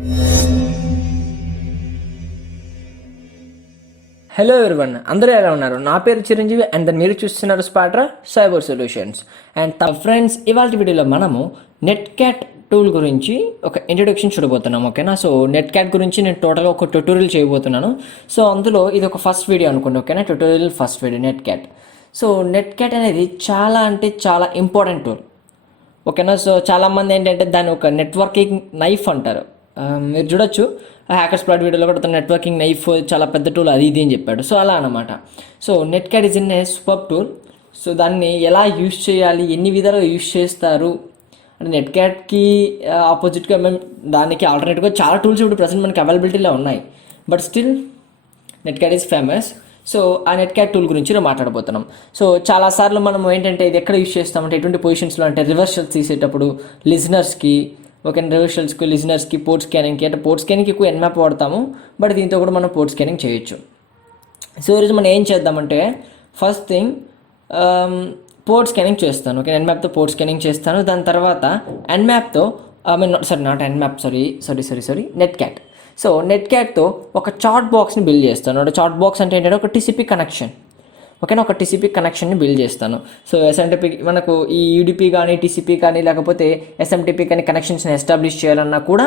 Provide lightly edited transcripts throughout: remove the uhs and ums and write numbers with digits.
Hello everyone, అందరూ ఎలా ఉన్నారు? నా పేరు చిరంజీవి అండ్ మీరు చూస్తున్నారు స్పాట్రా సైబర్ సొల్యూషన్స్. అండ్ ఫ్రెండ్స్, ఇవాళ వీడియోలో మనము నెట్ క్యాట్ టూల్ గురించి ఒక ఇంట్రొడక్షన్ చూడబోతున్నాం. ఓకేనా? సో నెట్ క్యాట్ గురించి నేను టోటల్గా ఒక ట్యూటోరియల్ చేయబోతున్నాను. సో అందులో ఇది ఒక ఫస్ట్ వీడియో అనుకోండి. ఓకేనా? Tutorial first video net cat. So netcat అనేది చాలా చాలా ఇంపార్టెంట్ టూల్. ఓకేనా? సో చాలామంది ఏంటంటే దాన్ని ఒక నెట్వర్కింగ్ నైఫ్ అంటారు. మీరు చూడొచ్చు హ్యాకర్స్ ప్లాట్ వీడియోలో కూడా నెట్వర్కింగ్ నైఫ్ చాలా పెద్ద టూల్ అది ఇది అని చెప్పాడు. సో అలా అనమాట. So net cat is in a super tool. So దాన్ని ఎలా యూజ్ చేయాలి, ఎన్ని విధాలుగా యూజ్ చేస్తారు అంటే నెట్ క్యాట్కి ఆపోజిట్గా మేము దానికి ఆల్టర్నేట్గా చాలా టూల్స్ ఇప్పుడు ప్రజెంట్ మనకి అవైలబిలిటీలో ఉన్నాయి. But still net cat is famous. So ఆ నెట్ క్యాట్ టూల్ గురించి మనం మాట్లాడబోతున్నాం. సో చాలాసార్లు మనం ఏంటంటే ఇది ఎక్కడ యూజ్ చేస్తామంటే ఎటువంటి పొజిషన్స్లో అంటే రివర్సల్స్ తీసేటప్పుడు లిజనర్స్కి, ఓకే, రివర్సల్స్కి, లిజనర్స్కి, పోర్ట్ స్కానింగ్కి. అంటే పోర్ట్ స్కానింగ్కి ఎక్కువ ఎన్మ్యాప్ వాడతాము, బట్ దీంతో కూడా మనం పోర్ట్ స్కానింగ్ చేయొచ్చు. సో ఈరోజు మనం ఏం చేద్దామంటే ఫస్ట్ థింగ్ పోర్ట్ స్కానింగ్ చేస్తాను. ఓకే, ఎన్మ్యాప్తో పోర్ట్ స్కానింగ్ చేస్తాను. దాని తర్వాత ఎన్మ్యాప్తో నెట్ క్యాట్. సో నెట్ క్యాట్తో ఒక చాట్ బాక్స్ని బిల్డ్ చేస్తాను. చాట్ బాక్స్ అంటే ఏంటంటే ఒక టీసీపీ కనెక్షన్. ఓకేనా? ఒక టీసీపీ కనెక్షన్ని బిల్డ్ చేస్తాను. సో ఎస్ఎంటీపీ మనకు ఈ యూడిపి కానీ టీసీపీ కానీ లేకపోతే ఎస్ఎంటీపీ కానీ కనెక్షన్స్ని ఎస్టాబ్లిష్ చేయాలన్నా కూడా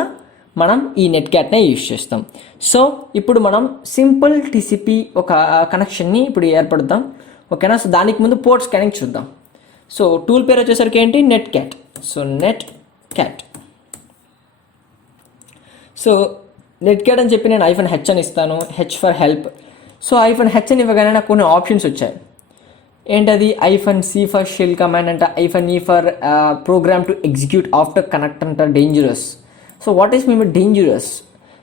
మనం ఈ నెట్ క్యాట్నే యూజ్ చేస్తాం. సో ఇప్పుడు మనం సింపుల్ టీసీపీ ఒక కనెక్షన్ని ఇప్పుడు ఏర్పడతాం. ఓకేనా? సో దానికి ముందు పోర్ట్ స్కానింగ్ చూద్దాం. సో టూల్ పేరు వచ్చేసరికి ఏంటి? Netcat. So netcat. So netcat అని చెప్పి నేను -H అని ఇస్తాను. H for help. So -H అని ఇవ్వగానే నాకు కొన్ని ఆప్షన్స్ వచ్చాయి. ఏంటది? -C ఫర్ షెల్ కమాండ్ అంట, -E for program to execute after connect అంట, dangerous. So what is mean dangerous?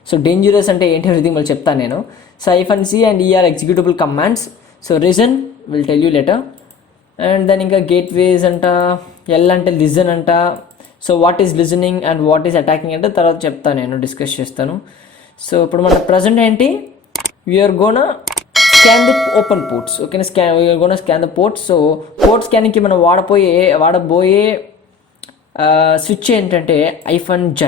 So dangerous అంటే ఏంటి ఎవ్రీథింగ్ మళ్ళీ చెప్తాను నేను. So -C and E are executable commands. So reason will tell you letter. And then ఇంకా gateways అంట, L అంటే listen అంట. So what is listening and what is attacking అంటే తర్వాత చెప్తాను, నేను డిస్కస్ చేస్తాను. సో ఇప్పుడు మన ప్రజెంట్ ఏంటి? We're gonna scan the open ports. ఓకేనా? We're gonna scan the ports. So port స్కానింగ్కి మనం వాడబోయే స్విచ్ ఏంటంటే -Z.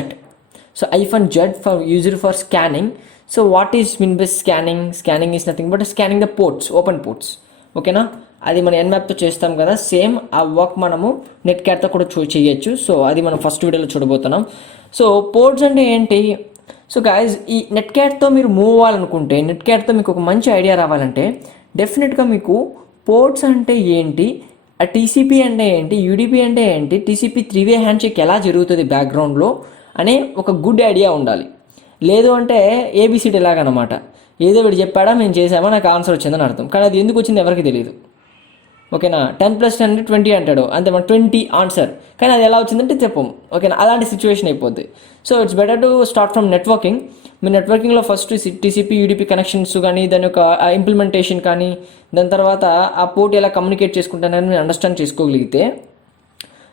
So -Z for user for scanning. So what is mean by scanning? Scanning is nothing but scanning the ports, open ports. ఓకేనా? అది మన ఎన్మ్యాప్తో చేస్తాం కదా, సేమ్ ఆ వర్క్ మనము నెట్ క్యాట్తో కూడా చేయొచ్చు. సో అది మనం ఫస్ట్ వీడియోలో చూడబోతున్నాం. సో పోర్ట్స్ అంటే ఏంటి? సో గాయస్, ఈ నెట్ క్యాట్తో మీరు మూవ్ అవ్వాలనుకుంటే, నెట్ క్యాట్తో మీకు ఒక మంచి ఐడియా రావాలంటే డెఫినెట్గా మీకు పోర్ట్స్ అంటే ఏంటి, ఆ టీసీపీ అంటే ఏంటి, యూడిపి అంటే ఏంటి, టీసీపీ 3-way హ్యాండ్షేక్ ఎలా జరుగుతుంది బ్యాక్గ్రౌండ్లో అనే ఒక గుడ్ ఐడియా ఉండాలి. లేదు అంటే ఏబిసిడి ఎలాగనమాట, ఏదో వీడు చెప్పాడా మేము చేసామా నాకు ఆన్సర్ వచ్చిందని అర్థం. కానీ అది ఎందుకు వచ్చింది ఎవరికి తెలియదు. ఓకేనా? 10 + 10 = 20 అంటాడు, అంతే మన 20 ఆన్సర్, కానీ అది ఎలా వచ్చిందంటే చెప్పము. ఓకేనా? అలాంటి సిచ్యువేషన్ అయిపోద్ది. So it's better to start from networking. మీరు నెట్వర్కింగ్లో ఫస్ట్ టీసీపీ యూడిపి కనెక్షన్స్ కానీ, దాని యొక్క ఇంప్లిమెంటేషన్ కానీ, దాని తర్వాత ఆ పోర్ట్ ఎలా కమ్యూనికేట్ చేసుకుంటానని మీరు అండర్స్టాండ్ చేసుకోగలిగితే,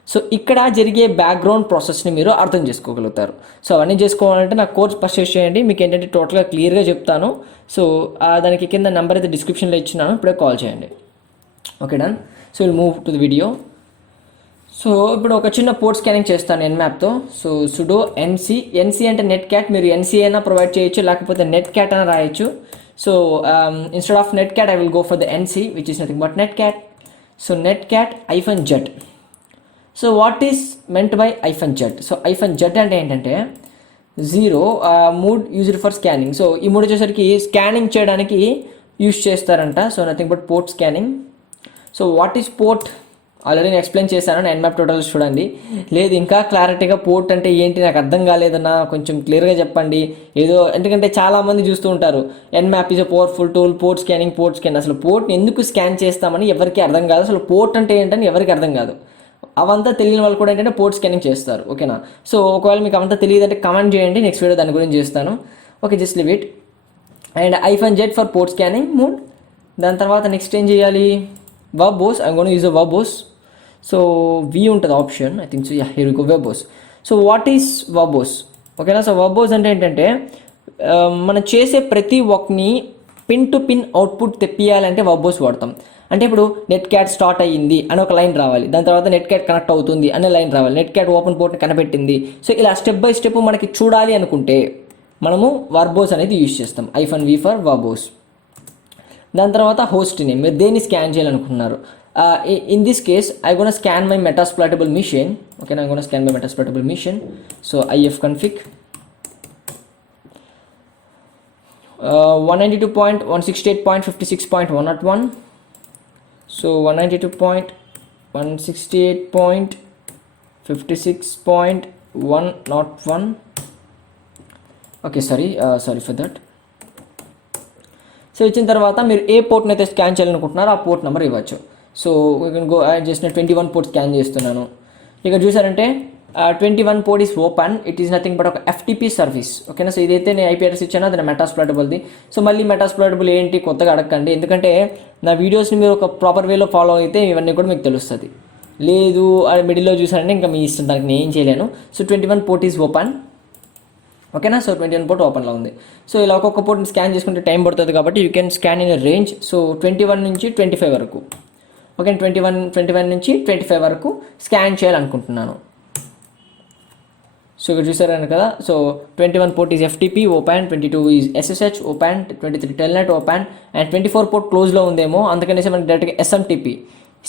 సో ఇక్కడ జరిగే బ్యాక్గ్రౌండ్ ప్రాసెస్ని మీరు అర్థం చేసుకోగలుగుతారు. సో అవన్నీ చేసుకోవాలంటే నాకు కోర్స్ పర్చేస్ చేయండి. మీకు ఏంటంటే టోటల్గా క్లియర్గా చెప్తాను. సో దానికి కింద నెంబర్ అయితే డిస్క్రిప్షన్లో ఇచ్చినాను, ఇప్పుడే కాల్ చేయండి. Okay, done. So will move to the video. So ఇప్పుడు ఒక చిన్న పోర్ట్ స్కానింగ్ చేస్తాను ఎన్మ్యాప్తో. సో సుడో ఎన్సీ అంటే నెట్ క్యాట్. మీరు ఎన్సీ అయినా ప్రొవైడ్ చేయొచ్చు, లేకపోతే నెట్ క్యాట్ అయినా రాయొచ్చు. So instead of net cat I will go for the NC which is nothing but net cat. So net cat -Z. So what is meant by -Z? So -Z అంటే ఏంటంటే 0 mood used for scanning. So ఈ మూడు వచ్చేసరికి scanning చేయడానికి use చేస్తారంట. So nothing but port scanning. So what is port? Already నేను explain చేశాను, Nmap tutorials చూడండి. లేదు ఇంకా క్లారిటీగా పోర్ట్ అంటే ఏంటి నాకు అర్థం కాలేదన్నా కొంచెం క్లియర్గా చెప్పండి. ఏదో ఎందుకంటే చాలామంది చూస్తూ ఉంటారు Nmap is a powerful tool, port scanning. అసలు పోర్ట్ని ఎందుకు స్కాన్ చేస్తామని ఎవరికి అర్థం కాదు. అసలు పోర్ట్ అంటే ఏంటని ఎవరికి అర్థం కాదు. అవంతా తెలియని వాళ్ళు కూడా ఏంటంటే పోర్ట్ స్కానింగ్ చేస్తారు. ఓకేనా? సో ఒకవేళ మీకు అవంతా తెలియదు అంటే కమెంట్ చేయండి, నెక్స్ట్ వీడియో దాని గురించి చేస్తాను. Okay, just leave it. And -Z for port scanning mood. దాని తర్వాత నెక్స్ట్ ఏం చేయాలి? verbose. I'm going to use a verbose. So V ఉంటుంది option, I think so. Yeah, here we go, verbose. So what is verbose? ఓకేనా? So verbose అంటే ఏంటంటే మనం చేసే ప్రతి వర్క్ని పిన్ టు పిన్ అవుట్పుట్ తెప్పియాలంటే verbose వాడతాం. అంటే ఇప్పుడు నెట్ క్యాట్ స్టార్ట్ అయ్యింది అని ఒక లైన్ రావాలి, దాని తర్వాత నెట్ క్యాట్ కనెక్ట్ అవుతుంది అనే లైన్ రావాలి, నెట్ క్యాట్ ఓపెన్ పోర్ట్ని కనిపెట్టింది. సో ఇలా స్టెప్ బై స్టెప్ మనకి చూడాలి అనుకుంటే మనము వర్బోస్ అనేది యూజ్ చేస్తాం, -v ఫర్ వర్బోస్. దాని తర్వాత హోస్ట్ నేమ్, మీరు దేన్ని స్కాన్ చేయాలనుకుంటున్నారు. In this case I gonna scan my Metasploitable machine. ఓకేనా, I gonna scan my Metasploitable machine. So ifconfig 192.168.56.101. So 192.168.56.101. Okay, sorry for that. So ఇచ్చిన తర్వాత మీరు ఏ పోర్ట్ని అయితే స్కాన్ చేయాలనుకుంటున్నారో ఆ పోర్ట్ నెంబర్ ఇవ్వచ్చు. So you can go, just నేను 21 పోర్ట్ స్కాన్ చేస్తున్నాను. ఇక్కడ చూసారంటే 21 port is open, it is nothing but ఒక FTP సర్వీస్. ఓకేనా, సో ఇదైతే నేను IP అడ్రస్ ఇచ్చాను, అది మెటాస్ప్లాటబుల్ది. సో మళ్ళీ మెటాస్ప్లాటబుల్ ఏంటి కొత్తగా అడగండి, ఎందుకంటే నా వీడియోస్ని మీరు ఒక ప్రాపర్ వేలో ఫాలో అయితే ఇవన్నీ కూడా మీకు తెలుస్తుంది. లేదు అది మిడిల్లో చూసారంటే ఇంకా మీ ఇష్టం, దానికి నేను ఏం చేయలేను. So 21 port is open. ఓకేనా, సో 21 పోర్ట్ ఓపెన్లో ఉంది. సో ఇలా ఒక్కొక్క పోర్ట్ని స్కాన్ చేసుకుంటే టైం పడుతుంది కాబట్టి you can scan in range. So 21 నుంచి 25 వరకు. ఓకే, 21 నుంచి 25 వరకు స్కాన్ చేయాలనుకుంటున్నాను. సో ఇక్కడ చూసారని కదా. So 21 port is FTP open, 22 is SSH open, 23 telnet open, and 24 port క్లోజ్లో ఉందేమో, అందుకనేసి మనకి డైరెక్ట్గా SMTP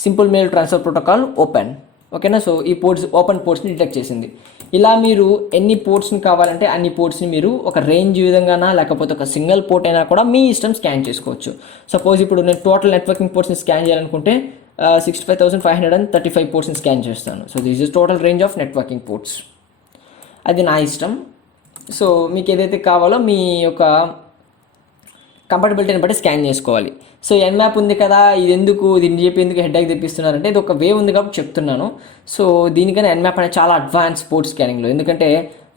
simple mail transfer protocol open. ఓకేనా, సో ఈ పోర్ట్స్ ఓపెన్ పోర్ట్స్ని డిటెక్ట్ చేసింది. ఇలా మీరు ఎన్ని పోర్ట్స్ని కావాలంటే అన్ని పోర్ట్స్ని మీరు ఒక రేంజ్ విధంగానా లేకపోతే ఒక సింగిల్ పోర్ట్ అయినా కూడా మీ ఇష్టం స్కాన్ చేసుకోవచ్చు. సపోజ్ ఇప్పుడు నేను టోటల్ నెట్వర్కింగ్ పోర్ట్స్ని స్కాన్ చేయాలనుకుంటే 65,535 పోర్ట్స్ని స్కాన్ చేస్తాను. So this is total range of networking ports. అది నా ఇష్టం. సో మీకు ఏదైతే కావాలో మీ యొక్క కంఫర్టబిలిటీని బట్టి స్కాన్ చేసుకోవాలి. సో Nmap ఉంది కదా, ఇది ఎందుకు దీన్ని చెప్పి ఎందుకు హెడ్ఏక్ తెప్పిస్తున్నారంటే ఇది ఒక వే ఉంది కాబట్టి చెప్తున్నాను. సో దీనికన్నా Nmap అనేది చాలా అడ్వాన్స్ పోర్ట్ స్కానింగ్లో, ఎందుకంటే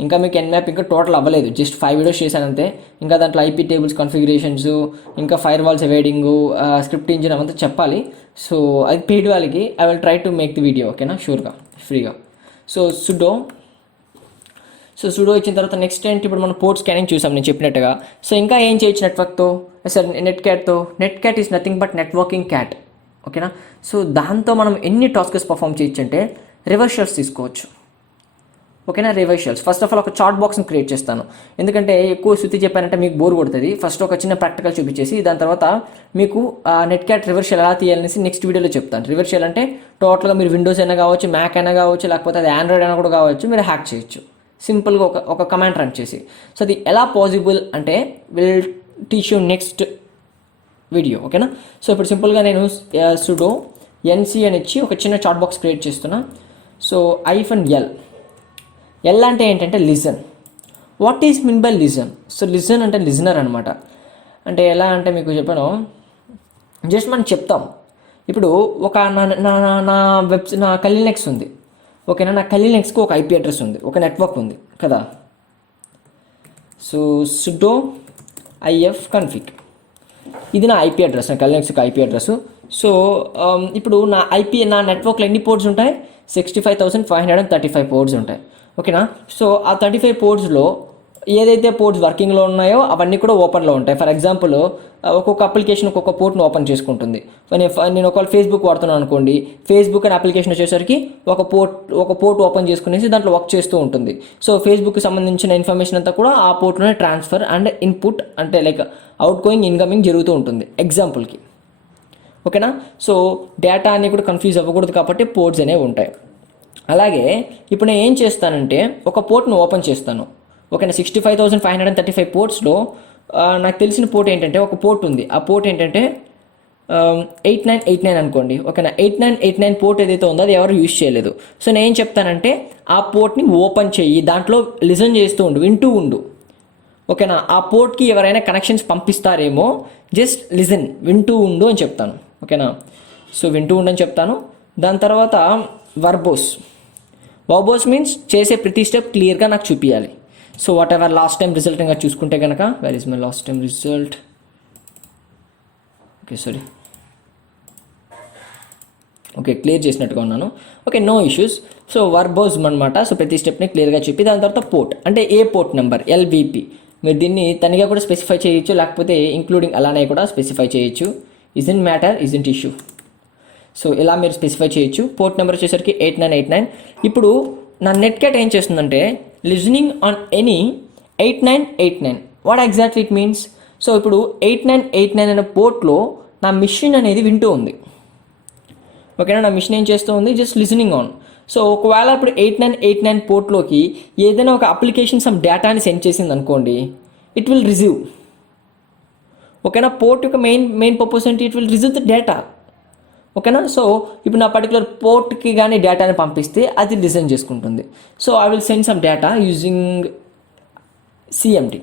ఇంకా మీకు Nmap ఇంకా టోటల్ అవ్వలేదు, జస్ట్ 5 వీడియోస్ చేశాను అంతే. ఇంకా దాంట్లో IP టేబుల్స్ కాన్ఫిగరేషన్స్, ఇంకా ఫైర్ వాల్స్ అవాయిడింగు, స్క్రిప్ట్ ఇంజిన్ అవంతా చెప్పాలి. సో అది పెయిడ్ వాళ్ళకి. I will try to make the video, ఓకేనా, షూర్గా ఫ్రీగా. సో సుడో ఇచ్చిన తర్వాత నెక్స్ట్ ఏంటి, ఇప్పుడు మనం పోర్ట్ స్కానింగ్ చూసాం నేను చెప్పినట్టుగా. సో ఇంకా ఏం చేయొచ్చు నెట్వర్క్తో, sir netcat is nothing but networking cat. ఓకేనా, సో దాంతో మనం ఎన్ని టాస్క్స్ పర్ఫామ్ చేయొచ్చు అంటే రివర్షల్స్ తీసుకోవచ్చు. ఓకేనా, రివర్షల్స్. ఫస్ట్ ఆఫ్ ఆల్ ఒక చాట్ బాక్స్ని క్రియేట్ చేస్తాను, ఎందుకంటే ఎక్కువ శృతి చెప్పానంటే మీకు బోర్ కొడుతుంది. ఫస్ట్ ఒక చిన్న ప్రాక్టికల్ చూపించేసి దాని తర్వాత మీకు నెట్ క్యాట్ రివర్షల్ ఎలా తీయాలనేసి నెక్స్ట్ వీడియోలో చెప్తాను. రివర్షల్ అంటే టోటల్గా మీరు విండోస్ అయినా కావచ్చు, మ్యాక్ అయినా కావచ్చు, లేకపోతే అది ఆండ్రాయిడ్ అయినా కూడా కావచ్చు, మీరు హ్యాక్ చేయొచ్చు సింపుల్గా ఒక కమాండ్ రన్ చేసి. సో అది ఎలా పాసిబుల్ అంటే will teach you next video. ఓకేనా, సో ఇప్పుడు సింపుల్గా నేను సుడో NC అని ఇచ్చి ఒక చిన్న చాట్ బాక్స్ క్రియేట్ చేస్తున్నా. సో -L అంటే ఏంటంటే listen. What is mean by listen? So listen అంటే లిజనర్ అనమాట. అంటే ఎలా అంటే మీకు చెప్పాను, జస్ట్ మనం చెప్తాం. ఇప్పుడు ఒక నా కలినెక్స్ ఉంది. ఓకేనా, నా కలినెక్స్కి ఒక IP అడ్రస్ ఉంది, ఒక నెట్వర్క్ ఉంది కదా. సో sudo ifconfig ఇది నా IP అడ్రస్, నా కలినెక్స్ ఒక IP అడ్రస్. సో ఇప్పుడు నా నెట్వర్క్లో ఎన్ని పోర్ట్స్ ఉంటాయి? 65,535 పోర్ట్స్ ఉంటాయి. ఓకేనా, సో ఆ 35 పోర్ట్స్లో ఏదైతే పోర్ట్స్ వర్కింగ్లో ఉన్నాయో అవన్నీ కూడా ఓపెన్లో ఉంటాయి. ఫర్ ఎగ్జాంపుల్ ఒక్కొక్క అప్లికేషన్ ఒక్కొక్క పోర్ట్ని ఓపెన్ చేసుకుంటుంది. నేను ఒకవేళ ఫేస్బుక్ వాడుతున్నాను అనుకోండి, ఫేస్బుక్ అనే అప్లికేషన్ వచ్చేసరికి ఒక పోర్ట్ ఓపెన్ చేసుకునేసి దాంట్లో వర్క్ చేస్తూ ఉంటుంది. సో ఫేస్బుక్కి సంబంధించిన ఇన్ఫర్మేషన్ అంతా కూడా ఆ పోర్ట్లోనే ట్రాన్స్ఫర్ అండ్ ఇన్పుట్ అంటే లైక్ అవుట్ గోయింగ్ ఇన్కమింగ్ జరుగుతూ ఉంటుంది ఎగ్జాంపుల్కి. ఓకేనా, సో డేటా అన్నీ కూడా కన్ఫ్యూజ్ అవ్వకూడదు కాబట్టి పోర్ట్స్ అనేవి ఉంటాయి. అలాగే ఇప్పుడు నేను ఏం చేస్తానంటే ఒక పోర్ట్ను ఓపెన్ చేస్తాను. ఓకేనా, 65,535 పోర్ట్స్లో నాకు తెలిసిన పోర్ట్ ఏంటంటే ఒక పోర్ట్ ఉంది. ఆ పోర్ట్ ఏంటంటే 8989 అనుకోండి. ఓకేనా, 8989 పోర్ట్ ఏదైతే ఉందో అది ఎవరు యూజ్ చేయలేదు. సో నేను ఏం చెప్తానంటే ఆ పోర్ట్ని ఓపెన్ చెయ్యి, దాంట్లో లిజన్ చేస్తూ ఉండు, వింటూ ఉండు. ఓకేనా, ఆ పోర్ట్కి ఎవరైనా కనెక్షన్స్ పంపిస్తారేమో, జస్ట్ లిజన్, వింటూ ఉండు అని చెప్తాను. ఓకేనా, సో వింటూ ఉండని చెప్తాను. దాని తర్వాత వర్బోస్ మీన్స్ చేసే ప్రతి స్టెప్ క్లియర్గా నాకు చూపించాలి. So whatever last time result ఇంకా చూసుకుంటే కనుక, where is my last time result? Okay clear చేసినట్టుగా ఉన్నాను. Okay, no issues. So verbose అనమాట. సో ప్రతి స్టెప్ని క్లియర్గా చెప్పి దాని తర్వాత పోర్ట్ అంటే ఏ పోర్ట్ నెంబర్ LVP, మీరు దీన్ని తనిగా కూడా స్పెసిఫై చేయొచ్చు, లేకపోతే ఇంక్లూడింగ్ అలానే కూడా స్పెసిఫై చేయొచ్చు. Isn't matter, isn't issue. So ఇలా మీరు స్పెసిఫై చేయొచ్చు. పోర్ట్ నెంబర్ వచ్చేసరికి 8989. ఇప్పుడు నా నెట్ క్యాట్ ఏం చేస్తుందంటే listening on any 8989. What exactly it means? So ఇప్పుడు 8989 అనే పోర్ట్లో నా మిషన్ అనేది వింటూ ఉంది. ఓకేనా, నా మిషన్ ఏం చేస్తూ ఉంది? Just listening on. సో ఒకవేళ ఇప్పుడు 8989 పోర్ట్లోకి ఏదైనా ఒక అప్లికేషన్ సమ్ డేటాని సెండ్ చేసింది అనుకోండి, ఇట్ విల్ రిసీవ్. ఓకేనా, పోర్ట్ యొక్క మెయిన్ పర్పస్ ఏంటి? It will receive the data. ఓకేనా, సో ఇప్పుడు నా పర్టికులర్ పోర్ట్కి కానీ డేటాని పంపిస్తే అది లిసన్ చేసుకుంటుంది. So I will send some data using CMD.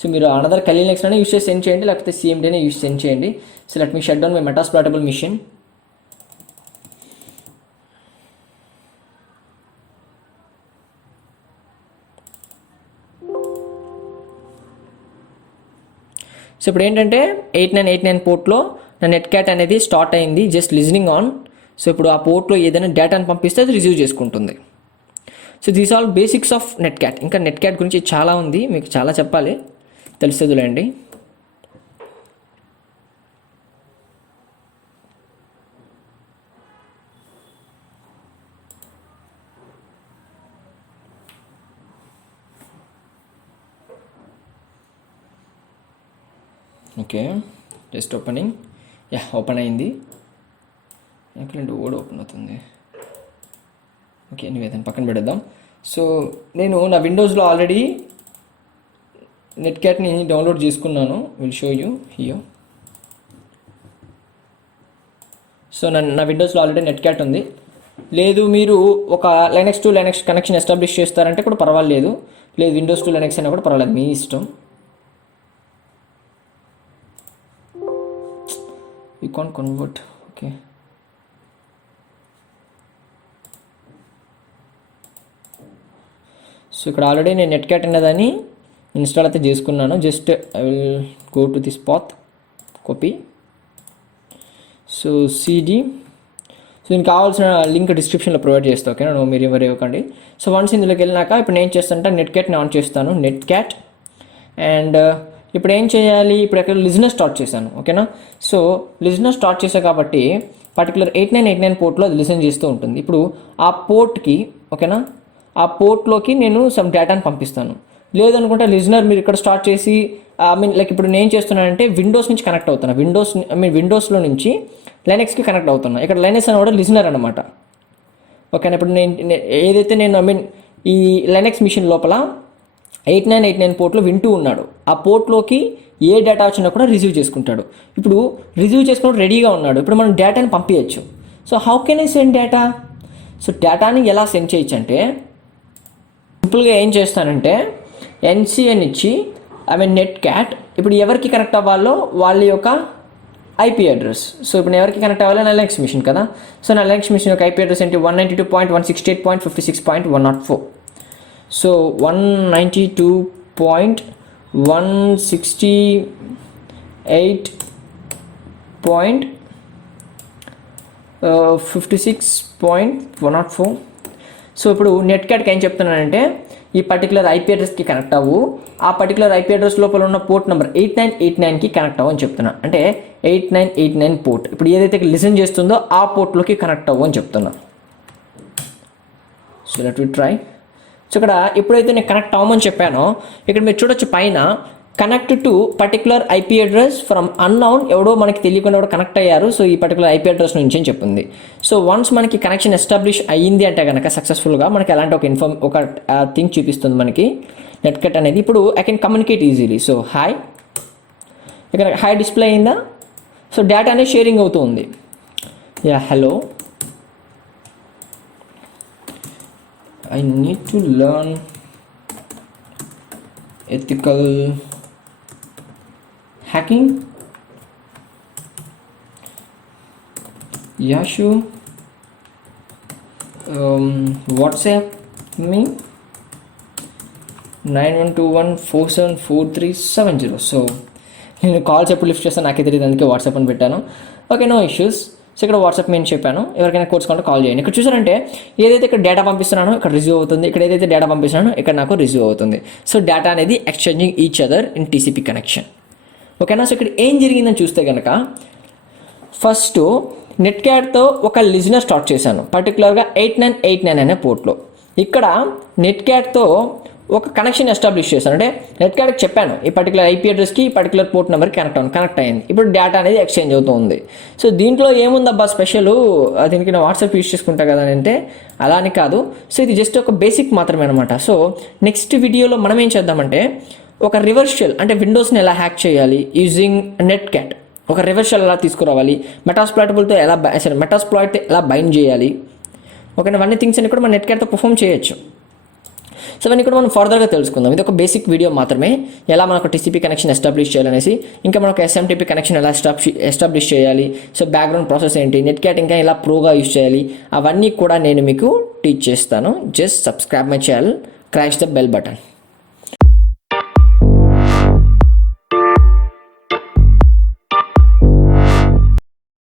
So మీరు అనదర్ కలీ నెక్స్ట్ అయినా యూస్ చేసి సెండ్ చేయండి, లేకపోతే సిఎండీనే యూస్ సెండ్ చేయండి. So let me shut down my Metasploitable machine. So ఇప్పుడు ఏంటంటే 8989 పోర్ట్లో నా నెట్ క్యాట్ అనేది స్టార్ట్ అయింది, జస్ట్ లిజనింగ్ ఆన్. సో ఇప్పుడు ఆ పోర్ట్లో ఏదైనా డేటాను పంపిస్తే అది రిసీవ్ చేసుకుంటుంది. So these all basics of netcat. ఇంకా నెట్ క్యాట్ గురించి చాలా ఉంది, మీకు చాలా చెప్పాలి, తెలుస్తుందిలేండి. Okay, just opening. Yeah, open అయింది. ఎక్కడంటే ఓడ్ ఓపెన్ అవుతుంది. ఓకే, దాన్ని పక్కన పెడదాం. సో నేను నా విండోస్లో ఆల్రెడీ నెట్ క్యాట్ని డౌన్లోడ్ చేసుకున్నాను. Will show you here. So నా విండోస్లో ఆల్రెడీ నెట్ క్యాట్ ఉంది. లేదు మీరు ఒక Linux to Linux connection establish చేస్తారంటే కూడా పర్వాలేదు, లేదు విండోస్ టు లైనక్స్ అయినా కూడా పర్వాలేదు, మీ ఇష్టం. You can't convert. Okay. So ఇక్కడ ఆల్రెడీ నేను నెట్ క్యాట్ అనేదాన్ని ఇన్స్టాల్ అయితే చేసుకున్నాను. Just I will go to this path, copy. So CD. So దీనికి కావాల్సిన లింక్ డిస్క్రిప్షన్లో ప్రొవైడ్ చేస్తాను. ఓకేనా, మీరు ఎవరు ఇవ్వకండి. సో వన్స్ ఇందులోకి వెళ్ళినాక ఇప్పుడు నేను చేస్తానంటే నెట్ క్యాట్ని ఆన్ చేస్తాను. Net cat. అండ్ ఇప్పుడు ఏం చేయాలి? ఇప్పుడు ఎక్కడ లిజనర్ స్టార్ట్ చేశాను. ఓకేనా, సో లిజనర్ స్టార్ట్ చేసా కాబట్టి పర్టికులర్ 8989 పోర్ట్లో అది లిసన్ చేస్తూ ఉంటుంది. ఇప్పుడు ఆ పోర్ట్కి, ఓకేనా, ఆ పోర్ట్లోకి నేను సమ్ డేటాను పంపిస్తాను. లేదనుకుంటే లిజనర్ మీరు ఇక్కడ స్టార్ట్ చేసి లైక్ ఇప్పుడు నేను చేస్తున్నానంటే విండోస్ నుంచి కనెక్ట్ అవుతున్నా, విండోస్లో నుంచి లైనక్స్కి కనెక్ట్ అవుతున్నా. ఇక్కడ లైనక్స్ అని కూడా లిజనర్ అనమాట. ఓకేనా, ఇప్పుడు ఏదైతే నేను ఈ లైనక్స్ మిషన్ లోపల 8989 పోర్ట్లో వింటూ ఉన్నాడు, ఆ పోర్ట్లోకి ఏ డేటా వచ్చినా కూడా రిసీవ్ చేసుకుంటాడు. ఇప్పుడు రిసీవ్ చేసుకుని రెడీగా ఉన్నాడు. ఇప్పుడు మనం డేటాని పంపించచ్చు. So how can I send data? So డేటాని ఎలా సెండ్ చేయొచ్చు అంటే సింపుల్గా ఏం చేస్తానంటే ఎన్సిఎన్ ఇచ్చి నెట్ క్యాట్ ఇప్పుడు ఎవరికి కనెక్ట్ అవ్వాలో వాళ్ళ యొక్క ఐపీ అడ్రస్. సో ఇప్పుడు ఎవరికి కనెక్ట్ అవ్వాలో నా లైనక్స్ మిషన్ కదా. సో నా లైనక్స్ మిషన్ యొక్క ఐపీ అడ్రస్ ఏంటి? 192.168.56.104. సో 192.168.56.104. సో ఇప్పుడు నెట్ క్యాట్కి ఏం చెప్తున్నానంటే ఈ పర్టికులర్ ఐపీ అడ్రస్కి కనెక్ట్ అవ్వు, ఆ పర్టికులర్ ఐపీ అడ్రస్ లోపల ఉన్న పోర్ట్ నెంబర్ 8989కి కనెక్ట్ అవ్వు అని చెప్తున్నా. అంటే 8989 పోర్ట్ ఇప్పుడు ఏదైతే లిసన్ చేస్తుందో ఆ పోర్ట్లోకి కనెక్ట్ అవ్వు అని చెప్తున్నా. So let we try. So ఇక్కడ ఎప్పుడైతే నేను కనెక్ట్ అవ్వమని చెప్పానో ఇక్కడ మీరు చూడొచ్చు పైన connect to particular IP address from unknown, ఎవడో మనకి తెలియకుండా ఎవడో కనెక్ట్ అయ్యారు. సో ఈ పర్టికులర్ ఐపీ అడ్రస్ నుంచి అని చెప్పింది. సో వన్స్ మనకి కనెక్షన్ ఎస్టాబ్లిష్ అయ్యింది అంటే కనుక సక్సెస్ఫుల్గా మనకి ఎలాంటి ఒక థింగ్ చూపిస్తుంది మనకి నెట్ క్యాట్ అనేది. ఇప్పుడు I can communicate easily. So hi, ఇక్కడ హాయ్ డిస్ప్లే అయిందా? సో డేటా అనేది షేరింగ్ అవుతూ ఉంది. Yeah hello, I need to learn ethical hacking. Yeah, sure. WhatsApp me 9121474370. So నేను కాల్స్ ఎప్పుడు లిఫ్ట్ చేస్తాను నాకే తెలియదు, అందుకే వాట్సాప్ అని పెట్టాను. Okay, no issues. సో ఇక్కడ వాట్సాప్ నేను చెప్పాను, ఎవరికైనా కోర్స్ కావాలంటే కాల్ చేయండి. ఇక్కడ చూసారంటే ఏదైతే ఇక్కడ డేటా పంపిస్తున్నానో ఇక్కడ రిసీవ్ అవుతుంది, ఇక్కడ ఏదైతే డేటా పంపిస్తున్నానో ఇక్కడ నాకు రిసీవ్ అవుతుంది. సో డేటా అనేది exchanging each other in TCP connection. ఓకేనా, సో ఇక్కడ ఏం జరిగిందని చూస్తే కనుక ఫస్ట్ నెట్క్యాట్తో ఒక లిజనర్ స్టార్ట్ చేశాను, పర్టికులర్గా 8989 అనే పోర్ట్లో. ఇక్కడ నెట్క్యాట్తో ఒక కనెక్షన్ ఎస్టాబ్లిష్ చేశాను. అంటే నెట్క్యాట్కి చెప్పాను ఈ పర్టికులర్ ఐపీ అడ్రస్కి ఈ పర్టికులర్ పోర్ట్ నెంబర్కి కనెక్ట్ అయింది. ఇప్పుడు డేటా అనేది ఎక్స్చేంజ్ అవుతుంది. సో దీంట్లో ఏముందబ్బా స్పెషల్, దీనికి నేను వాట్సాప్ యూజ్ చేసుకుంటా కదా అని అంటే అలా అని కాదు. సో ఇది జస్ట్ ఒక బేసిక్ మాత్రమే అనమాట. సో నెక్స్ట్ వీడియోలో మనం ఏం చేద్దామంటే ఒక రివర్స్ షెల్ అంటే విండోస్ని ఎలా హ్యాక్ చేయాలి యూజింగ్ నెట్క్యాట్, ఒక రివర్స్ షెల్ ఎలా తీసుకురావాలి, మెటాస్ప్లాయిటబుల్తో మెటాస్ప్లాయిట్ ఎలా బైండ్ చేయాలి, ఓకే, అవన్నీ థింగ్స్ అని కూడా మనం నెట్క్యాట్తో పర్ఫామ్ చేయొచ్చు. సో అవన్నీ కూడా మనం ఫర్దర్గా తెలుసుకుందాం. ఇది ఒక బేసిక్ వీడియో మాత్రమే, ఎలా మనకు టీసీపీ కనెక్షన్ ఎస్టాబ్లిష్ చేయాలనేసి, ఇంకా మనకు ఎస్ఎంటీపీ కనెక్షన్ ఎలా ఎస్టాబ్లిష్ చేయాలి, సో బ్యాక్గ్రౌండ్ ప్రాసెస్ ఏంటి, నెట్క్యాట్ ఇంకా ఎలా ప్రోగా యూజ్ చేయాలి, అవన్నీ కూడా నేను మీకు టీచ్ చేస్తాను. Just subscribe my channel, crash the bell button.